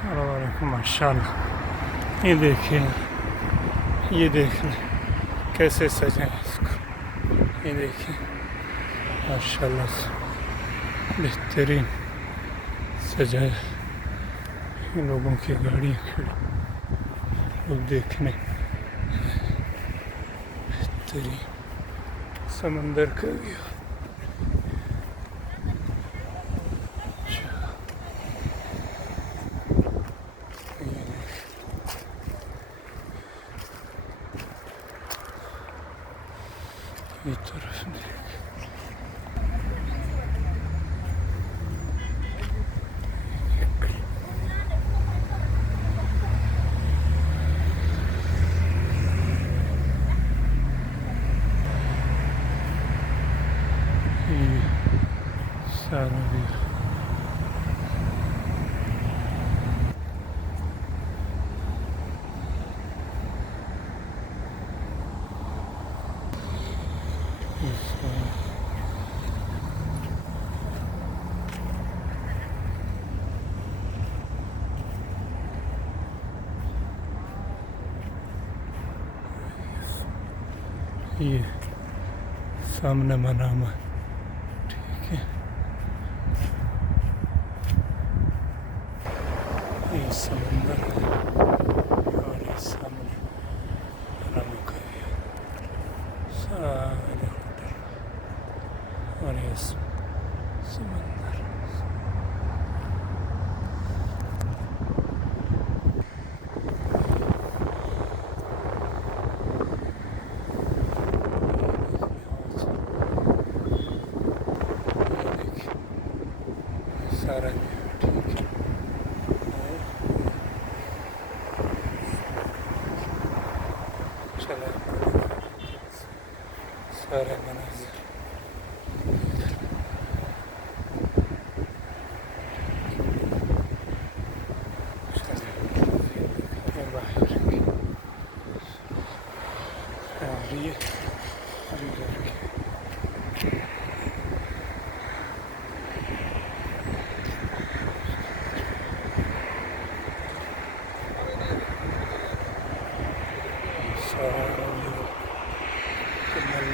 वालेकुम माशाल्लाह। ये देखिए, ये देख लें कैसे सजा है इसको। ये देखिए माशाल्लाह से बेहतरीन सजाया। इन लोगों की गाड़ियाँ खड़ी, लोग देखने। बेहतरीन समंदर का व्यू। ये तरफ देख, ये सारा व्यू। ये सामने मनामा, ठीक है। ये समंदर है और ये सामने मनामा का व्यू। सारे होटल और ये समंदर। सारा ठीक है। चला सारे मनाजिर बाहर की और ये अंदर की। सारा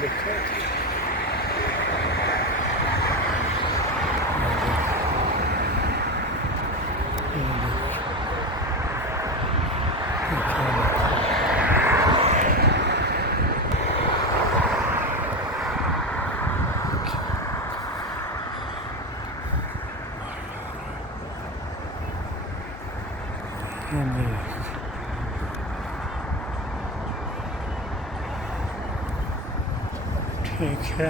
लिखा है। ठीक है।